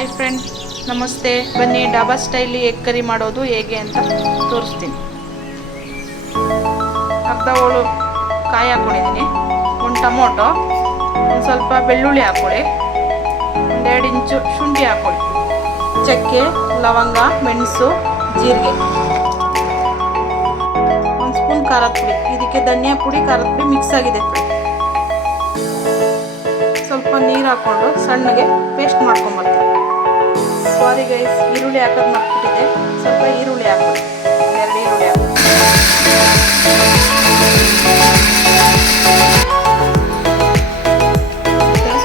Hi friend, ನಮಸ್ತೆ. ಬನ್ನಿ dhaba style egg ಕರಿ ಮಾಡೋದು ಹೇಗೆ ಅಂತ ತೋರಿಸ್ತೀನಿ. ಅರ್ಧ ಹೋಳು ಕಾಯಿ ಹಾಕ್ಕೊಂಡಿದ್ದೀನಿ, ಒಂದು ಟೊಮೊಟೊ, ಒಂದು ಸ್ವಲ್ಪ ಬೆಳ್ಳುಳ್ಳಿ ಹಾಕ್ಕೊಳ್ಳಿ, 1-2 ಇಂಚು ಶುಂಠಿ ಹಾಕ್ಕೊಳ್ಳಿ, ಚಕ್ಕೆ, ಲವಂಗ, ಮೆಣಸು, ಜೀರಿಗೆ, 1 ಸ್ಪೂನ್ ಖಾರದ ಪುಡಿ. ಇದಕ್ಕೆ ಧನಿಯಾ ಪುಡಿ, ಖಾರದ ಪುಡಿ ಮಿಕ್ಸ್ ಆಗಿದೆ. ಸ್ವಲ್ಪ ನೀರು ಹಾಕ್ಕೊಂಡು ಸಣ್ಣಗೆ ಪೇಸ್ಟ್ ಮಾಡ್ಕೊಂಬರ್ತೀನಿ. ಸಾರಿ ಗೈಸ್, ಈರುಳ್ಳಿ ಹಾಕೋದು ಮರ್ತ್ಬಿಟ್ಟಿದೆ. ಸ್ವಲ್ಪ ಈರುಳ್ಳಿ ಹಾಕ್ಕೊಳ್ಳಿ, 2 ಈರುಳ್ಳಿ ಹಾಕ್ಕೊಳ್ಳಿ.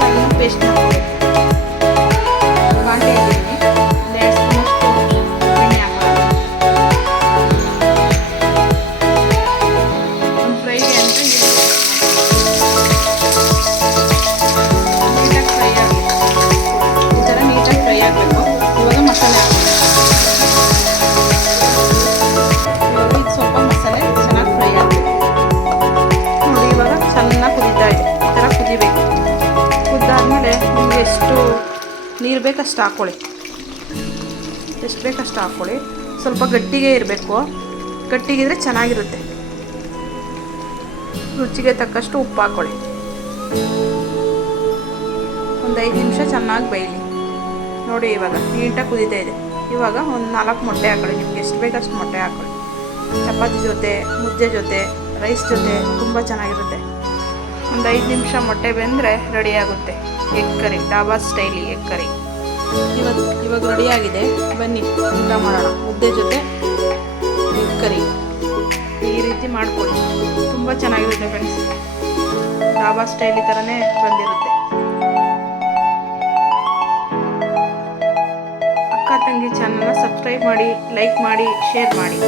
ಸಣ್ಣ ಪೇಸ್ಟ್ ಮಾಡ್ಕೊಳ್ಳಿ. ಬಾಂಡೆ ಇದ್ದೀನಿ, 2 ಸ್ಪೂನಷ್ಟು ಎಣ್ಣೆ ಹಾಕೋಣ. ಒಂದು ಫ್ರೈಗೆ ಅಂತ ನೀಟಾಗಿ ಫ್ರೈ ಆಗಬೇಕು. ಈ ಥರ ನೀಟಾಗಿ ಫ್ರೈ ಆಗಬೇಕು. ಇವಾಗ ಮಸಾಲೆ ಹಾಕೋಣ. ಇವಾಗ ಇದು ಸ್ವಲ್ಪ ಮಸಾಲೆ ಚೆನ್ನಾಗಿ ಫ್ರೈ ಆಗಬೇಕು. ನೋಡಿ, ಇವಾಗ ಚೆನ್ನಾಗಿ ಕುದೀತಾ ಇದೆ. ಈ ಥರ ಕುದಿಬೇಕು. ಕುದ್ದಾದ್ಮೇಲೆ ನಿಮಗೆ ಎಷ್ಟು ನೀರು ಬೇಕಷ್ಟು ಹಾಕ್ಕೊಳ್ಳಿ. ಎಷ್ಟು ಬೇಕಷ್ಟು ಹಾಕ್ಕೊಳ್ಳಿ. ಸ್ವಲ್ಪ ಗಟ್ಟಿಗೆ ಇರಬೇಕು. ಗಟ್ಟಿಗಿದ್ರೆ ಚೆನ್ನಾಗಿರುತ್ತೆ. ರುಚಿಗೆ ತಕ್ಕಷ್ಟು ಉಪ್ಪು ಹಾಕ್ಕೊಳ್ಳಿ. ಒಂದು 5 ನಿಮಿಷ ಚೆನ್ನಾಗಿ ಬೇಯಲಿ. ನೋಡಿ, ಇವಾಗ ನೀಟಾಗಿ ಕುದೀತಾ ಇದೆ. ಇವಾಗ ಒಂದು 4 ಮೊಟ್ಟೆ ಹಾಕ್ಕೊಳ್ಳಿ. ನಿಮ್ಗೆ ಎಷ್ಟು ಬೇಕಷ್ಟು ಮೊಟ್ಟೆ ಹಾಕ್ಕೊಳ್ಳಿ. ಚಪಾತಿ ಜೊತೆ, ಮುದ್ದೆ ಜೊತೆ, ರೈಸ್ ಜೊತೆ ತುಂಬ ಚೆನ್ನಾಗಿರುತ್ತೆ. ಒಂದು 5 ನಿಮಿಷ ಮೊಟ್ಟೆ ಬೆಂದರೆ ರೆಡಿ ಆಗುತ್ತೆ egg curry, dhaba style egg curry. ಇವಾಗ ರೆಡಿಯಾಗಿದೆ. ಬನ್ನಿ ಊಟ ಮಾಡೋಣ. ಮುದ್ದೆ ಜೊತೆ ಎಗ್ ಕರಿ ಈ ರೀತಿ ಮಾಡ್ಕೊಳ್ಳಿ. ತುಂಬ ಚೆನ್ನಾಗಿರುತ್ತೆ ಫ್ರೆಂಡ್ಸ್. ಡಾಬಾ ಸ್ಟೈಲಿ ಥರನೇ ಬಂದಿರುತ್ತೆ. ಅಕ್ಕ ತಂಗಿ ಚಾನಲ್ನ ಸಬ್ಸ್ಕ್ರೈಬ್ ಮಾಡಿ, ಲೈಕ್ ಮಾಡಿ, ಶೇರ್ ಮಾಡಿ.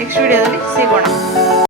ನೆಕ್ಸ್ಟ್ ವಿಡಿಯೋದಲ್ಲಿ ಸಿಗೋಣ.